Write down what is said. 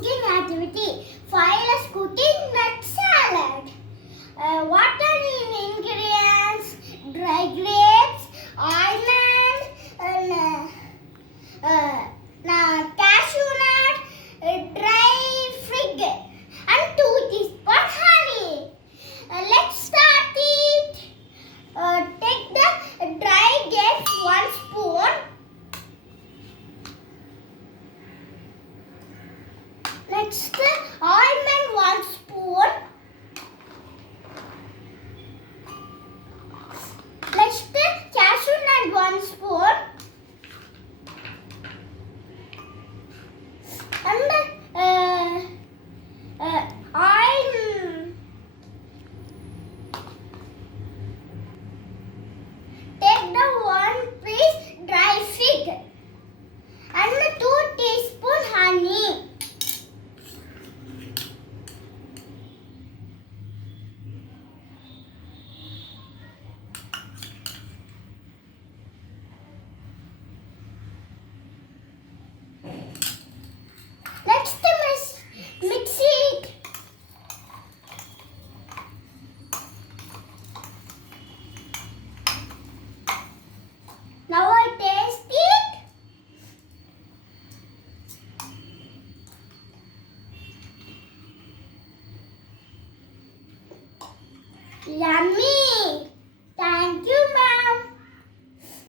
cooking activity. Fireless cooking nut salad. What are the ingredients? Dry grapes, almond, cashew nut, dry fig, and 2 teaspoons honey. Let's start it. Take the dry grapes 1 spoon. Next, almond 1 spoon. Next, cashew nut 1 spoon. And take the 1 piece dry fig and 2 teaspoon honey. Next, mix it. Now I taste it. Yummy.